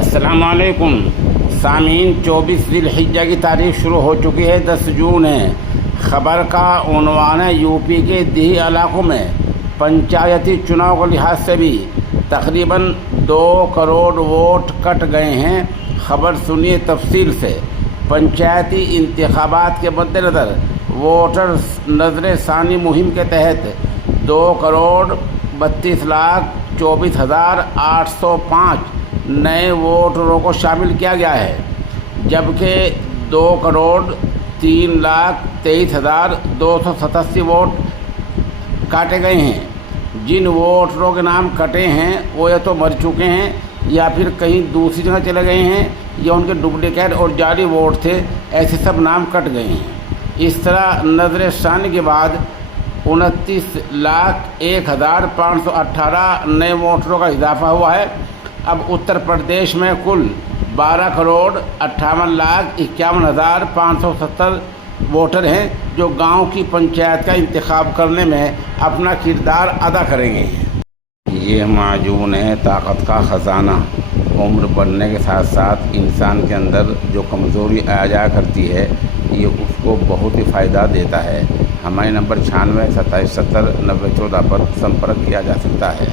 السلام علیکم سامعین، 24 ذی الحجہ کی تاریخ شروع ہو چکی ہے، 10 جون ہے۔ خبر کا عنوان ہے یوپی کے دیہی علاقوں میں پنچایتی چناؤ کے لحاظ سے بھی تقریباً 2 کروڑ ووٹ کٹ گئے ہیں۔ خبر سنیے تفصیل سے۔ پنچایتی انتخابات کے مد نظر ووٹر نظر ثانی مہم کے تحت 2 کروڑ 32 لاکھ 24,805 نئے ووٹروں کو شامل کیا گیا ہے، جبکہ 2 کروڑ 3 لاکھ 23,287 ووٹ کاٹے گئے ہیں۔ جن ووٹروں کے نام کٹے ہیں وہ یا تو مر چکے ہیں یا پھر کہیں دوسری جگہ چلے گئے ہیں، یا ان کے ڈپلیکیٹ اور جعلی ووٹ تھے، ایسے سب نام کٹ گئے ہیں۔ اس طرح نظر ثانی کے بعد 29,01,518 نئے ووٹروں کا اضافہ ہوا ہے۔ اب اتر پردیش میں کل 12 کروڑ 58 لاکھ 51,570 ووٹر ہیں جو گاؤں کی پنچایت کا انتخاب کرنے میں اپنا کردار ادا کریں گے۔ یہ معجون ہے طاقت کا خزانہ۔ عمر بڑھنے کے ساتھ ساتھ انسان کے اندر جو کمزوری آ جایا کرتی ہے، یہ اس کو بہت ہی فائدہ دیتا ہے۔ ہمارے نمبر 96 27 70 90 14 پر سمپرک کیا جا سکتا ہے۔